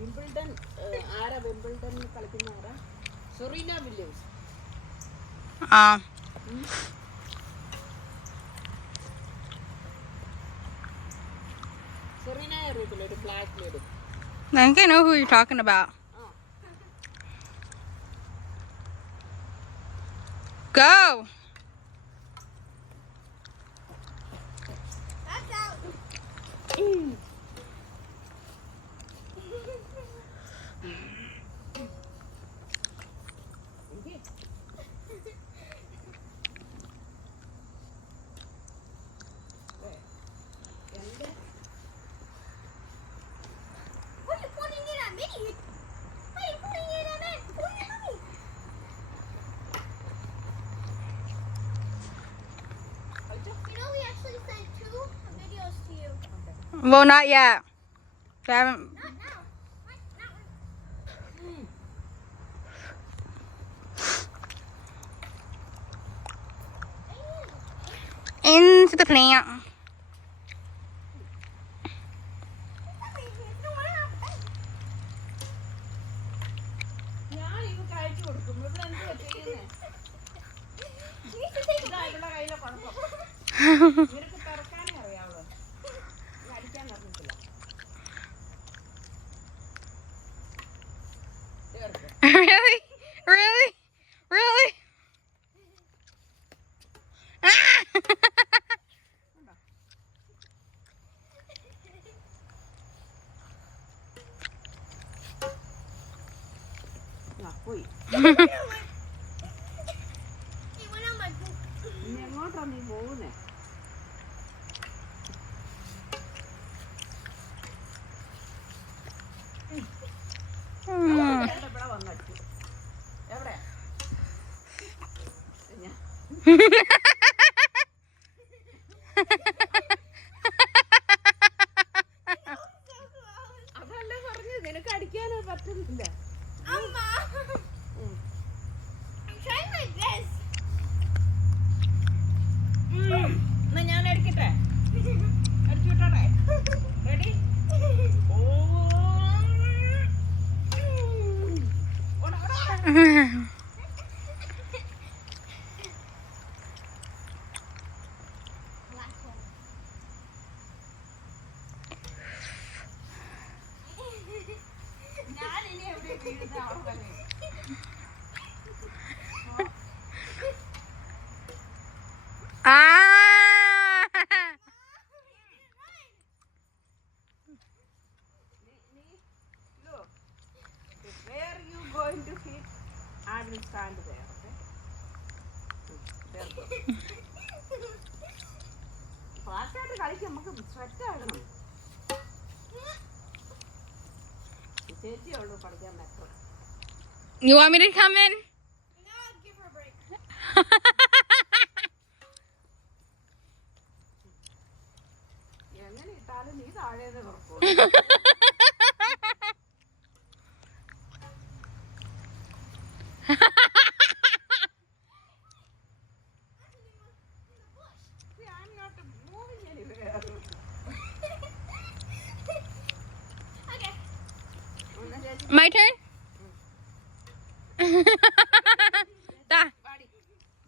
വിംബിൾഡൺ ആരാ വിംബിൾഡണിൽ കളിക്കുന്ന ആരാ? Serena Williams. ആ സെറീന അറിയത്തില്ല, ഒരു black lady. I think I know who you're talking about. Go! That's out. Why are you pointing it at me? Why are you pointing it at me? Point it at me. You know, we actually sent 2 videos to you. Well, not yet. I haven't. Not now. Into the plant. ഞാൻ ഇവക്ക് അയച്ചു കൊടുക്കും. ഇവിടെ എന്തുവാ ചെയ്യുന്നേ? ഇതാ ഇവളുടെ കയ്യിലെ കുഴപ്പം. നിനക്ക് തുറക്കാനേ അറിയാവുള്ളൂ, അടിക്കാൻ അറിഞ്ഞിട്ടില്ല. Really? Really? Really? Ah! പോയി. He went on my book. ഇനി എങ്ങോട്ടാ നീ പോകുന്നേ? ഇവിടെ വന്നടിച്ചു. എവിടെ? അതല്ലേ പറഞ്ഞു, നിനക്ക് അടിക്കാനോ പറ്റുന്നില്ല. Amma. I'm trying my best. എന്നാ ഞാൻ അടിക്കട്ടെ? അടിച്ചു വിട്ടോട്ടെ? റെഡി? Black hole. ഞാൻ ഇനി എവിടെ വീഴുന്ന അവിടെ തന്നെ. Ah! Look, where you going to hit, I will stand there, okay? There go. ഫാസ്റ്റായിട്ട് കളിക്കാം, നമുക്ക് സ്വെറ്റ് ആകണം. ചേച്ചിയുള്ളൂ പഠിക്കാൻ മെച്ചം. You want me to come in? No, give her a break. എങ്ങനെ ഇട്ടാലും നീ താഴേന്ന് കുറക്കും. I'm not moving anywhere. Okay. My turn?